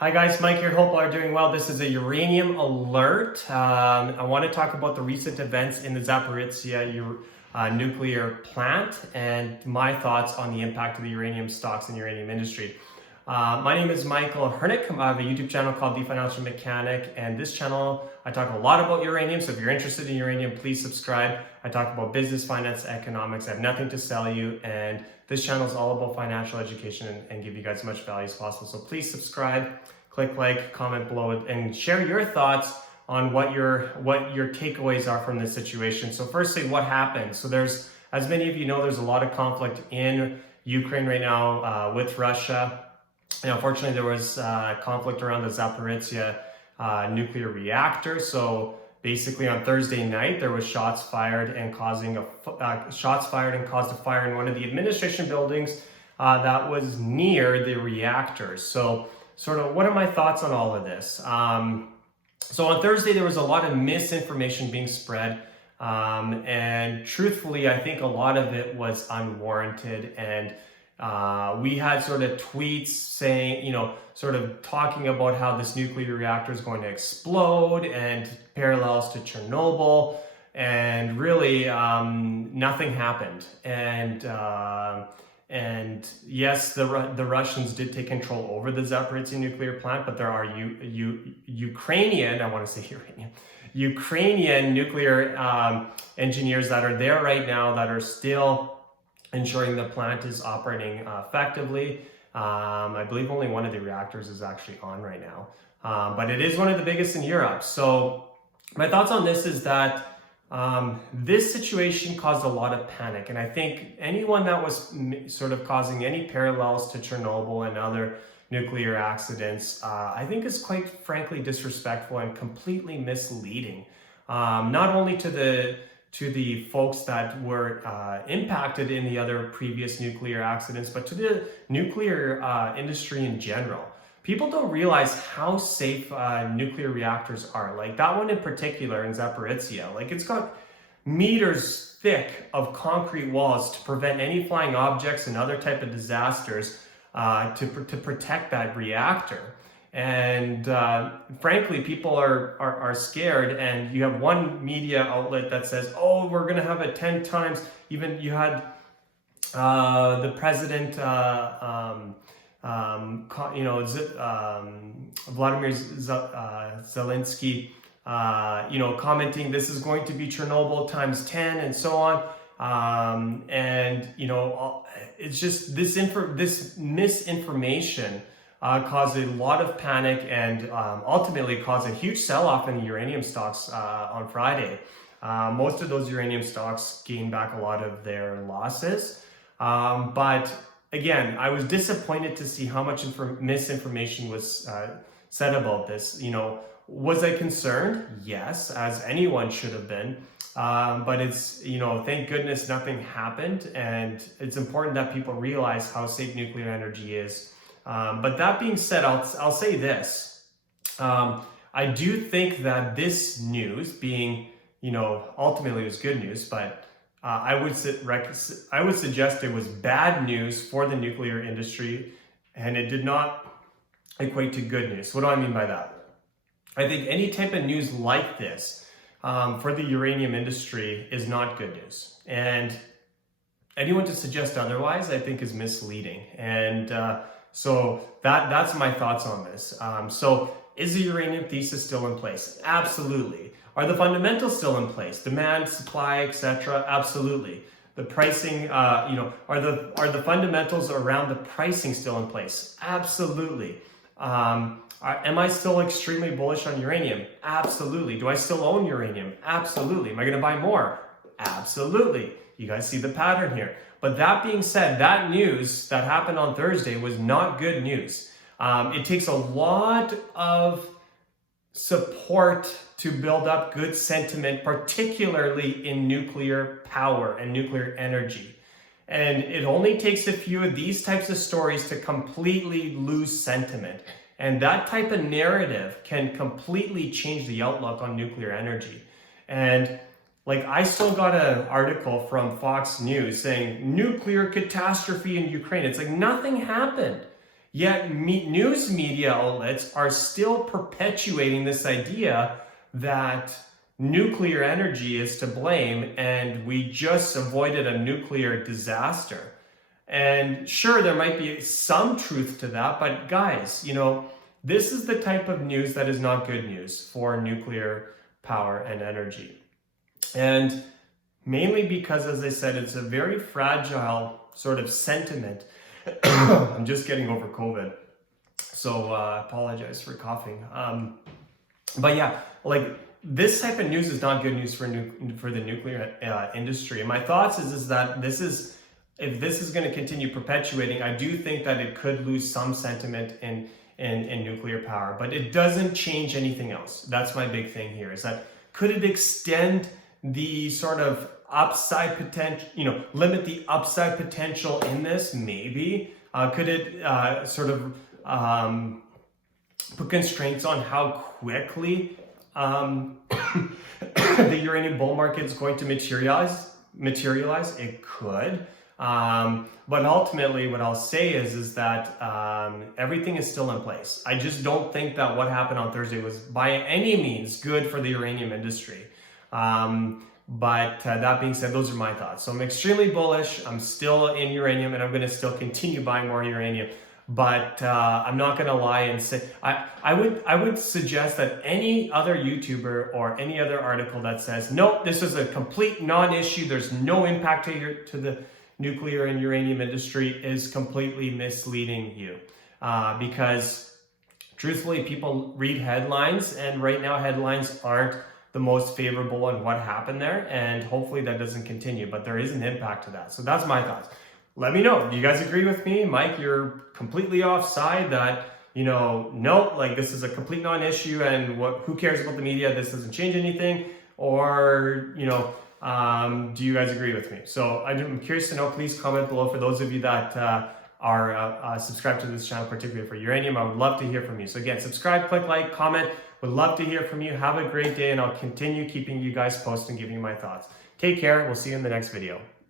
Hi guys, Mike here. Hope all are doing well. This is a uranium alert. I want to talk about the recent events in the Zaporizhzhia nuclear plant and my thoughts on the impact of the uranium stocks and uranium industry. My name is Michael Hernik. I have a YouTube channel called The Financial Mechanic, and this channel I talk a lot about uranium. So if you're interested in uranium, please subscribe. I talk about business, finance, economics. I have nothing to sell you, and this channel is all about financial education and give you guys as much value as possible. So please subscribe, click like, comment below, and share your thoughts on what your takeaways are from this situation. So firstly, what happened? So there's, as many of you know, there's a lot of conflict in Ukraine right now with Russia. And unfortunately, there was conflict around the Zaporizhzhia nuclear reactor. So basically, on Thursday night, there was shots fired and caused a fire in one of the administration buildings that was near the reactor. So, sort of, what are my thoughts on all of this? So on Thursday, there was a lot of misinformation being spread. And truthfully, I think a lot of it was unwarranted. And we had sort of tweets saying, sort of talking about how this nuclear reactor is going to explode and parallels to Chernobyl. And really, nothing happened. And yes, the Russians did take control over the Zaporizhzhia nuclear plant, but there are Ukrainian nuclear engineers that are there right now that are still ensuring the plant is operating effectively. I believe only one of the reactors is actually on right now, but it is one of the biggest in Europe. So my thoughts on this is that this situation caused a lot of panic, and I think anyone that was sort of causing any parallels to Chernobyl and other nuclear accidents, I think is quite frankly disrespectful and completely misleading, not only to the folks that were impacted in the other previous nuclear accidents, but to the nuclear industry in general. People don't realize how safe nuclear reactors are. Like that one in particular in Zaporizhzhia, like it's got meters thick of concrete walls to prevent any flying objects and other type of disasters to protect that reactor. And frankly, people are scared, and you have one media outlet that says, oh, we're going to have it 10 times. Even you had the president, Vladimir Zelensky, commenting this is going to be Chernobyl times 10 and so on. It's just this misinformation caused a lot of panic and ultimately caused a huge sell-off in the uranium stocks on Friday. Most of those uranium stocks gained back a lot of their losses. But again, I was disappointed to see how much misinformation was said about this. Was I concerned? Yes, as anyone should have been. But it's, thank goodness nothing happened. And it's important that people realize how safe nuclear energy is. But that being said, I'll say this. I do think that this news being, ultimately it was good news, but I would suggest it was bad news for the nuclear industry, and it did not equate to good news. What do I mean by that? I think any type of news like this for the uranium industry is not good news. And anyone to suggest otherwise, I think, is misleading. And so that's my thoughts on this. So is the uranium thesis still in place? Absolutely. Are the fundamentals still in place? Demand, supply, etc. Absolutely. The pricing, are the fundamentals around the pricing still in place? Absolutely. Am I still extremely bullish on uranium? Absolutely. Do I still own uranium? Absolutely. Am I going to buy more? Absolutely. You guys see the pattern here. But that being said, that news that happened on Thursday was not good news. It takes a lot of support to build up good sentiment, particularly in nuclear power and nuclear energy. And it only takes a few of these types of stories to completely lose sentiment. And that type of narrative can completely change the outlook on nuclear energy. And like, I still got an article from Fox News saying nuclear catastrophe in Ukraine. It's like nothing happened. Yet news media outlets are still perpetuating this idea that nuclear energy is to blame and we just avoided a nuclear disaster. And sure, there might be some truth to that, but guys, this is the type of news that is not good news for nuclear power and energy. And mainly because, as I said, it's a very fragile sort of sentiment. I'm just getting over COVID, so I apologize for coughing. But yeah, like this type of news is not good news for the nuclear industry. And my thoughts is that if this is going to continue perpetuating, I do think that it could lose some sentiment in nuclear power, but it doesn't change anything else. That's my big thing here, is that could it extend the sort of upside potential, limit the upside potential in this? Maybe. Could it sort of put constraints on how quickly the uranium bull market is going to materialize? It could. But ultimately what I'll say is that everything is still in place. I just don't think that what happened on Thursday was by any means good for the uranium industry. But that being said, those are my thoughts. So I'm extremely bullish. I'm still in uranium and I'm going to still continue buying more uranium. But I'm not going to lie and say, I would suggest that any other YouTuber or any other article that says, nope, this is a complete non-issue, there's no impact to the nuclear and uranium industry, is completely misleading you. Because truthfully, people read headlines, and right now headlines aren't the most favorable on what happened there, and hopefully that doesn't continue, but there is an impact to that. So that's my thoughts. Let me know. Do you guys agree with me? Mike, you're completely offside that, no, like this is a complete non-issue and who cares about the media? This doesn't change anything. Or, do you guys agree with me? So I'm curious to know. Please comment below for those of you that are subscribed to this channel, particularly for uranium. I would love to hear from you. So again, subscribe, click like, comment. Would love to hear from you. Have a great day, and I'll continue keeping you guys posted and giving you my thoughts. Take care. We'll see you in the next video.